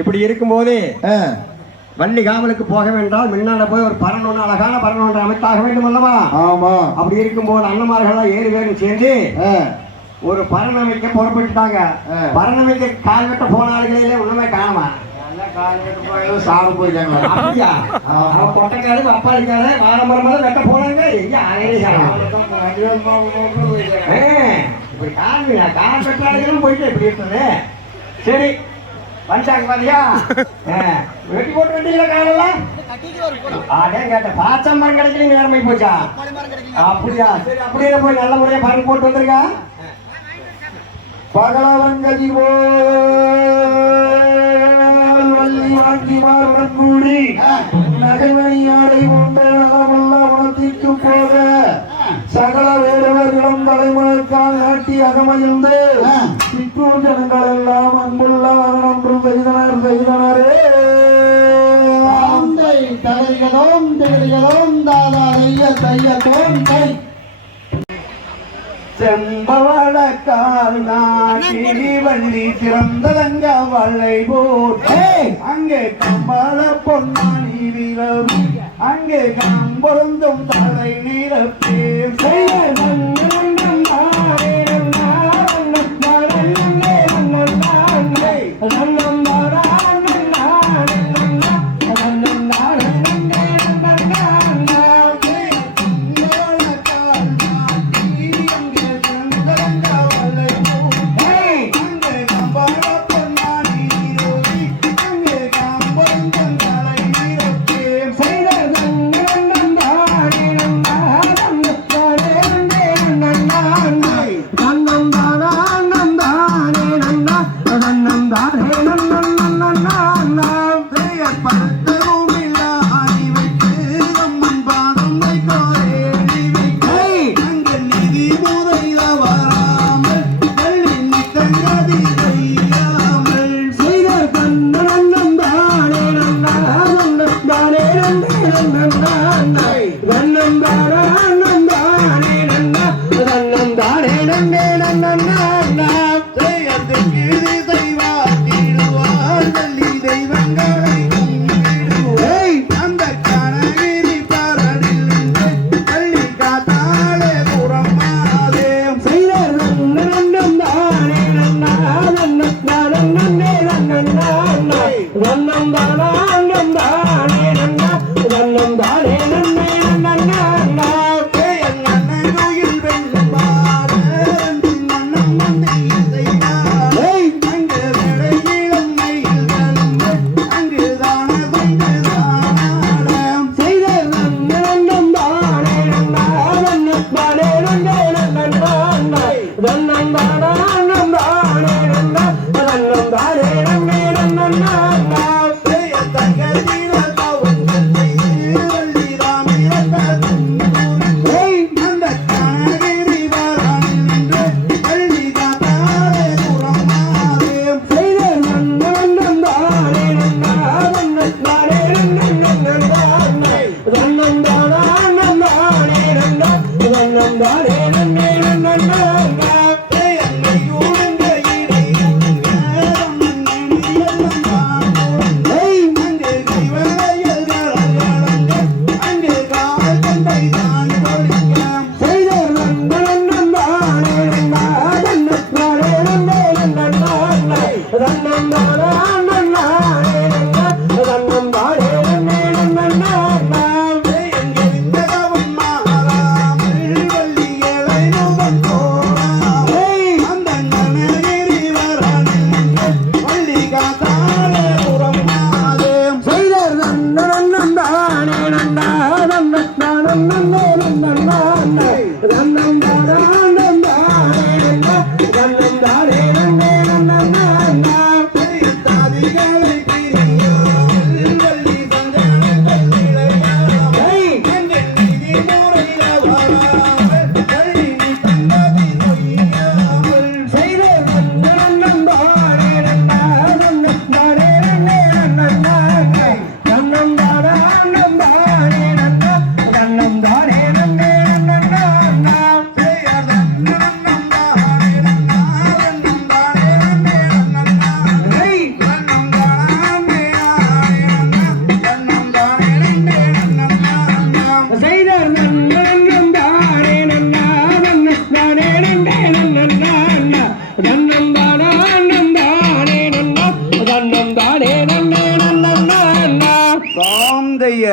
இப்படி இருக்கும்போது வள்ளி காவலுக்கு போக வேண்டாம் முன்னால போய் ஒரு பரன் அழகான பரன் ஒன்று அமைத்தாக வேண்டும் அல்லவா? ஆமா. அப்படி இருக்கும்போது அண்ணமார்கள்லாம் ஏழு பேரும் சேர்ந்து ஒரு பரண அமைக்க புறப்பட்டுட்டாங்க. பரன் அமைக்க கால் வெட்ட போன ஆளுகளிலே ஒண்ணுமே காணுமா. சாப்பிட போயிட்டாங்க. அப்படியா? கொட்டைக்காரு அப்பாளிக்காரு வாரமரம் வெட்ட போனாங்க எங்க இப்படி காரணம் காரணம் போயிட்டு எப்படி சரி வந்துட்டாங்க பாத்தியா? வெட்டி போட்டு வெட்டிங்களா காலெல்லாம் அடே கேட்ட பாச்ச மரம் கிடைக்கல நேரமாய் போச்சா? அப்படியா? சரி அப்படியே போய் நல்ல முறையா பாருங்க போட்டு வந்திருக்கா? பகலவங்கதி கூடி நகைமணி ஆடை உணத்திற்கு போக சகல வேறுவர்களும் தலைமுறைக்கால் நாட்டி அகமகிழ்ந்து சிற்றூர் ஜனங்கள் எல்லாம் அன்புள்ளவர்கள் தோம் திகழ்கதோம் தாதா தைய தைய தோம் தை. செம்பவளக்கால் நாட்டினி வள்ளி திறந்ததங்க வள்ளை போட்டே அங்கே கம்பள பொன்னானி அங்கே கம்பொருந்தும் தலை நிலப்பே செய்ய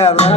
நன்னா